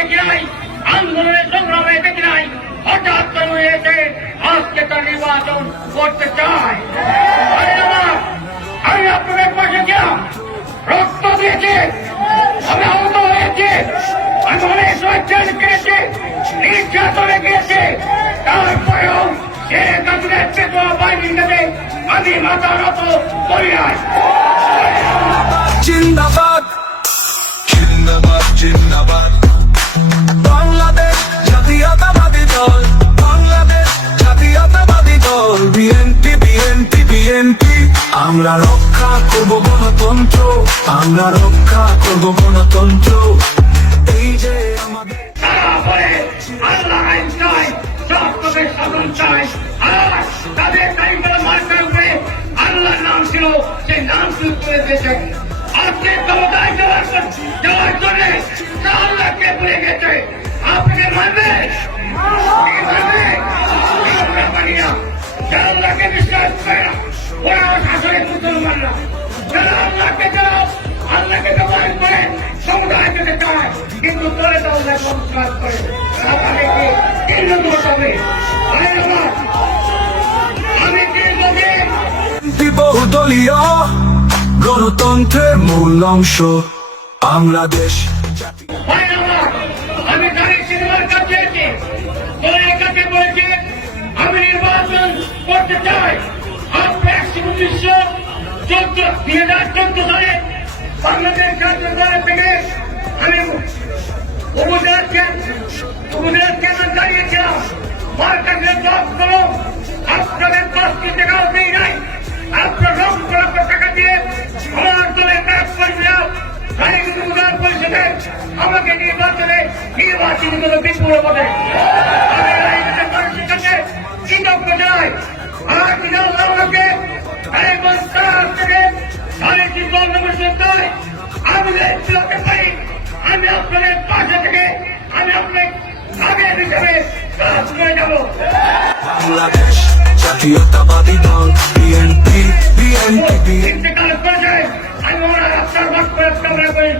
দেখি নাই, আন্দোলনের সংগ্রামে দেখি নাই, হঠাৎ করে হয়েছে আজকে তার নির্বাচন করতে চায়। আমি আপনাদের পাশে ছিলাম, রক্ত দিয়েছে, আমি আহত হয়েছে, আমি অনেক সময় জেল খেয়েছি, নির্যাতনে গিয়েছে, তারপরেও শেখ হাসিনার পেটোয়া বাহিনীর কাছে আমি মাথা নত করি নাই। জিন্দাবাদ জিন্দাবাদ জিন্দাবাদ বাংলাদেশ জাতীয়তাবাদী দল, বাংলাদেশ জাতীয়তাবাদী দল, বিএনপি বিএনপি বিএনপি। আমরা রক্ষা করব গণতন্ত্র, আমরা রক্ষা করব গণতন্ত্র। এই যে আমাদের তারপরে আল্লাহ আইন চাই, সবকে শাসন চাই, আর তাদের টাইমগুলো মার্কার উপরে আল্লাহর নাম ছিল, সেই নাম শুরু করে দিয়েছে। আজকে ক্ষমতায় যাওয়ার জন্য আল্লাহকে ভুলে গেছে। আপনি মানবে যারা আল্লাহকে বিশ্বাস করে না, ওরা আসলে মুসলমান না। যারা আল্লাহকে চাও, আল্লাহকে ব্যবহার করে সমুদায় যেতে চায়, কিন্তু তোরে তো আল্লাহ সংস্কার করে তাদেরকে কেন্দ্র করতে হবে। আমি কি বহুদলীয় গণতন্ত্রের মূল অংশ বাংলাদেশ। আমি গাড়ি সিনেমার কাছে তোর কাছে বলেছি আমি নির্বাচন করতে চাই। আপনার 2014 সালে বাংলাদেশ জাতীয় দল থেকে আমি উপজেলা কেন্দ্র দাঁড়িয়েছিলাম। আমার কাছে জব করো, আপনাদের 5 টাকাও দিই নাই। আপনার লক্ষ টাকা দিয়ে আমার দলের কাজ কর্মীরা উপজেলা পরিষদে আমাকে নির্বাচিত করে বিপুল পদে আমি রাজনীতির মানুষের কাছে কৃতজ্ঞ জানাই। আর আমাকে আমি দায়িত্বকে পাই, আমি আপনাদের পাশে থেকে আমি আপনার আগে হিসেবে কাজ করে যাব। বাংলাদেশ জাতীয়তাবাদী দল, বিএনপি বিএনপি। ইন্তেকাল পর্যায়ে আমি ওরা রাস্তার বাস করে কামনা করি,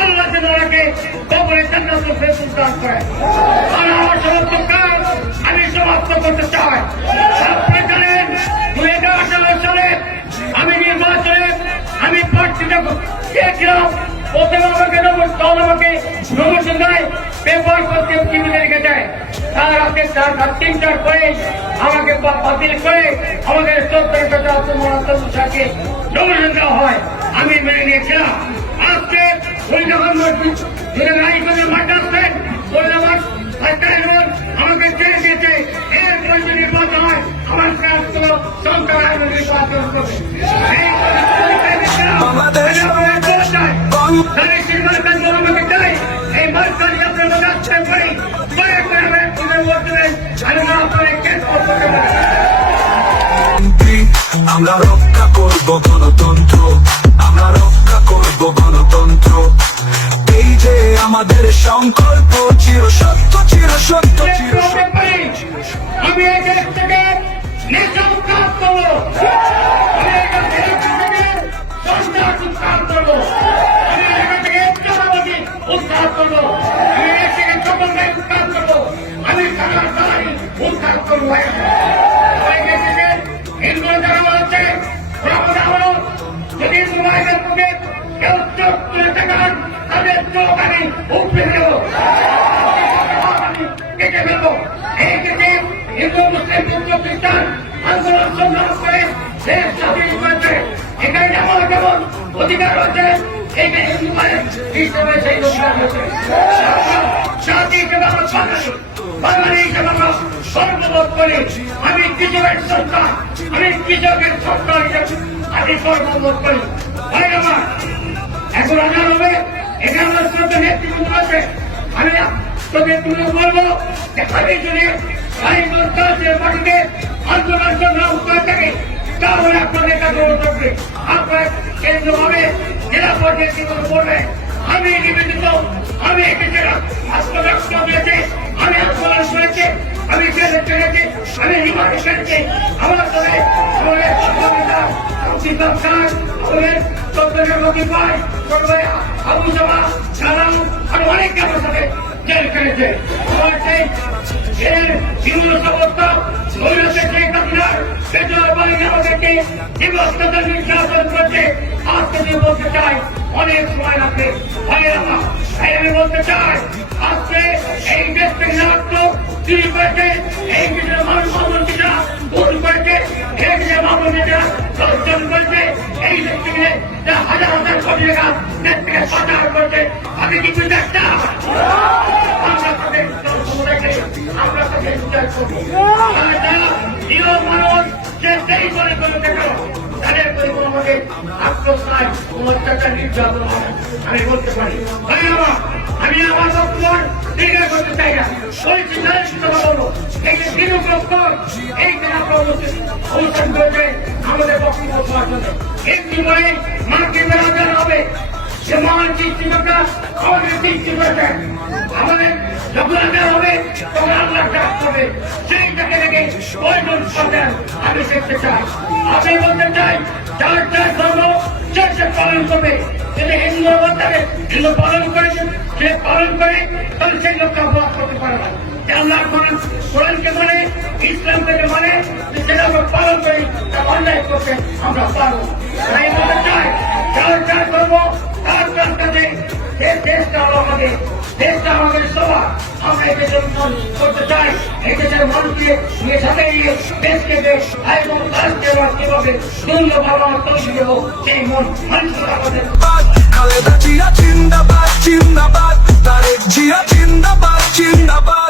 আল্লাহ যেন ওনাকে কবরে জান্নাতুল ফেরদৌস দান করে। আর আমার সমস্ত কাজ আমি সমাপ্ত করতে চাই। আপনি জানেন 2018 সালে আমি নির্বাচনে আমি প্রার্থী দিয়েছিলাম। প্রথমে আমাকে দল আমাকে নমিনেশন দেয়, পেপার করতে টিভিতে রেখে দেয়। তার আগে 3-4 করে আমাকে বাতিল করে আমাদের 14 নমিনেশন দেওয়া হয়। আমি মেনে নিয়েছিলাম। আজকে ওই যখন মাঠ আসছেন ওই আমার আমাকে ছেড়ে দিয়েছে। এরপরে যদি নির্বাচন হয় আমার কাজ কোনো সংখ্যা নির্বাচন করবে। এই মার্কারি আপনার মধ্যে আসছেন করি আমরা রক্ষা করব গণতন্ত্র, আমরা রক্ষা করব গণতন্ত্র। এই যে আমাদের সংকল্প চিরসত্য চিরসত্য চিরসত্য। আমি এই দেশ থেকে নেশা উৎখাত করবো, আমি এই দেশ থেকে সন্ত্রাস উৎখাত করবো, আমি এখান থেকে চাঁদাবাজি উৎখাত করবো, আমি এই থেকে চকলদারি উৎখাত করবো, আমি সাধারণ উৎখাত করবো। হিন্দু যারা বলছে যদি মোবাইলের মধ্যে কেউ চোখ তুলে থাকান তাদের চোখ আমি উপড়ে দেব, কেটে ফেলবো। এই কেটে হিন্দু মুসলিম বৌদ্ধ খ্রিস্টান আন্দোলন সংগ্রাম করে দেশ স্বাধীন করেছে। এখানে যেমন অধিকার রয়েছে এইখানে হিন্দু হিসেবে সেই অধিকার রয়েছে। জাতি হিসেবে আমরা বাঙালি হিসেবে আমরা সর্ববোধ করি। আমি কৃষকের সন্তান, আমি কৃষকের সন্তান হিসেবে আমি সর্ববোধ করি। ভাই আমার এখন আজান হবে, এখানে আমার শ্রদ্ধা নেতৃত্ব আছে। আমি তোদের তুলে বলবো যে আমি যদি মাটিতে আন্দোলন সংগ্রাম করে থাকি তাহলে আপনাদের কাছে থাকবে। আপনার কেন্দ্রভাবে জেলা পর্যায়ে জীবন করবে। আমি নিবেদিত, আমি এসেছি আত্মব্যক্ত হয়েছে, আমি আন্দোলন করেছি, আমি জেলে চলেছি, আমি রিমান্ডে চলেছি। আমার দলে আমাদের আমাদের চন্দ্রের মধ্যে পাই আবু জামা ছাড়াও আরো অনেক আমার সাথে জেল খেলেছে। এর বিভিন্ন সমস্যা শরীরতে শেখ হাসিনার পেট্রোল বাহিনী আমাদেরকে জীবস্ততা নির্যাতন করেছে। আজকে আমি বলতে চাই অনেক সময় লাগবে ভাইয়েরা, আমি বলতে চাই আজকে এই দেশ থেকে রাষ্ট্র চুরি করেছে, এই দেশের মানুষ মন্ত্রীরা ভুল করেছে, এই দেশের মন্ত্রীরা দর্শন করেছে, এই দেশ থেকে হাজার হাজার কোটি টাকা দেশ থেকে পাচার করেছে। আমি কিছু চেষ্টা আমরা তাদের সমুদায়কে আমরা তাদের বিচার করবো। নিয়ম মানুষ যে সেই করে করে দেখো তাদের পরিবার আমাদের আত্মসায় অত্যাচার নির্যাতন হবে। আমি বলতে পারি আমি আমার বক্তব্য দীর্ঘ করতে চাই না, বলবো এই যে দিনগ্রস্ত এই অনুষ্ঠান করেছে আমাদের বক্তব্য শোনার জন্য একটি করে মাকে বেড়াতে হবে যে মহান সৃষ্টিকর্তা আমাদের সৃষ্টি করেছেন। আমাদের যখন আদায় হবে তখন আল্লাহ ডাক হবে, সেইটাকে দেখে প্রয়োজন করবেন। আমি দেখতে চাই, আমি বলতে চাই যার যার ধর্ম সে পালন করবে। যদি হিন্দু অবস্থানে হিন্দু পালন করে সে পালন করে তাহলে সেই লোককে অপরাধ করতে পারে না। যে আল্লাহ কোরআনকে মানে ইসলামকে মানে সেটা আমরা পালন করি, তা অন্যায় করতে আমরা পারবো। তাই বলতে চাই যার যার ধর্ম তার তার কাছে দেশটা হলো আমাদের, দেশটা আমাদের সবার। আমরা এই দেশের করতে চাই, এই দেশের মানুষকে নিয়ে সাথে নিয়ে দেশকে এবং রাষ্ট্রকে কিভাবে সুন্দর ভালো তৈরি দেবো সেই মন মানুষের আমাদের। খালেদা জিয়া জিন্দাবাদ জিন্দাবাদ, তারেক জিয়া জিন্দাবাদ জিন্দাবাদ।